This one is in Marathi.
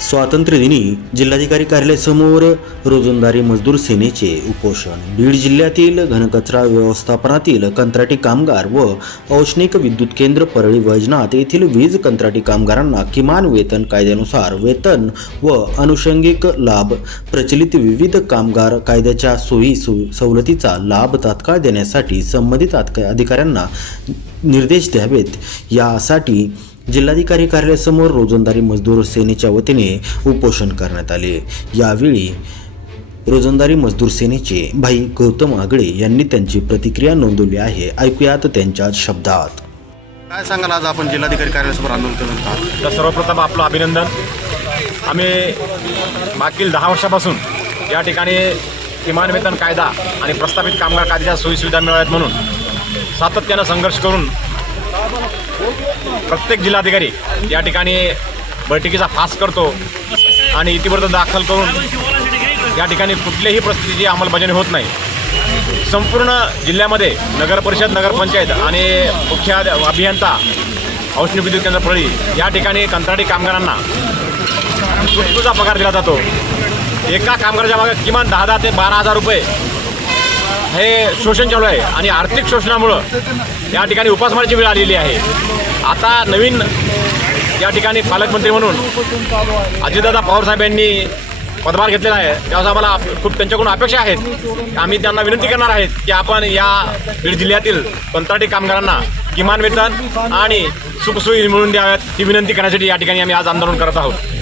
स्वातंत्र्यदिनी जिल्हाधिकारी कार्यालयासमोर रोजंदारी मजदूर सेनेचे उपोषण। बीड जिल्ह्यातील घनकचरा व्यवस्थापनातील कंत्राटी कामगार व औष्णिक विद्युत केंद्र परळी वैजनाथ येथील वीज कंत्राटी कामगारांना किमान वेतन कायद्यानुसार वेतन व अनुषंगिक लाभ प्रचलित विविध कामगार कायद्याच्या सोयी सवलतीचा लाभ तात्काळ देण्यासाठी संबंधित अधिकाऱ्यांना निर्देश द्यावेत। यासाठी जिल्हाधिकारी कार्यालयासमोर रोजंदारी मजदूर सेनेच्या वतीने उपोषण करण्यात आले। यावेळी रोजंदारी मजदूर सेनेचे भाई गौतम आगळे यांनी त्यांची प्रतिक्रिया नोंदवली आहे। ऐकूयात त्यांच्या शब्दात। काय सांगाल, आज आपण जिल्हाधिकारी कार्यालयासमोर आंदोलन करत आहात? तर सर्वप्रथम आपलं अभिनंदन। आम्ही मागील 10 वर्षापासून या ठिकाणी किमान वेतन कायदा आणि प्रस्तावित कामगार कायद्याच्या सोयीसुविधा मिळाव्यात म्हणून सातत्यानं संघर्ष करून प्रत्येक जिल्हाधिकारी या ठिकाणी बैठकीचा फास करतो आणि इतिवृत्त दाखल करून या ठिकाणी कुठल्याही परिस्थितीची अंमलबजावणी होत नाही। संपूर्ण जिल्ह्यामध्ये नगर परिषद, नगरपंचायत आणि मुख्य अभियंता, औष्णिक विद्युत केंद्र परळी या ठिकाणी कंत्राटी कामगारांना तुटपुंजा पगार दिला जातो। एका कामगाराच्या मागे किमान 10,000 ते 12,000 रुपये हे शोषण चालू आहे आणि आर्थिक शोषणामुळं या ठिकाणी उपासमारीची वेळ आलेली आहे। आता नवीन या ठिकाणी पालकमंत्री म्हणून अजितदादा पवार साहेब यांनी पदभार घेतलेला आहे। त्यावेळेस आम्हाला खूप त्यांच्याकडून अपेक्षा आहेत। आम्ही त्यांना विनंती करणार आहेत की आपण या बीड जिल्ह्यातील कंत्राटी कामगारांना किमान वेतन आणि सुखसोयी मिळवून द्याव्यात ही विनंती करण्यासाठी या ठिकाणी आम्ही आज आंदोलन करत आहोत।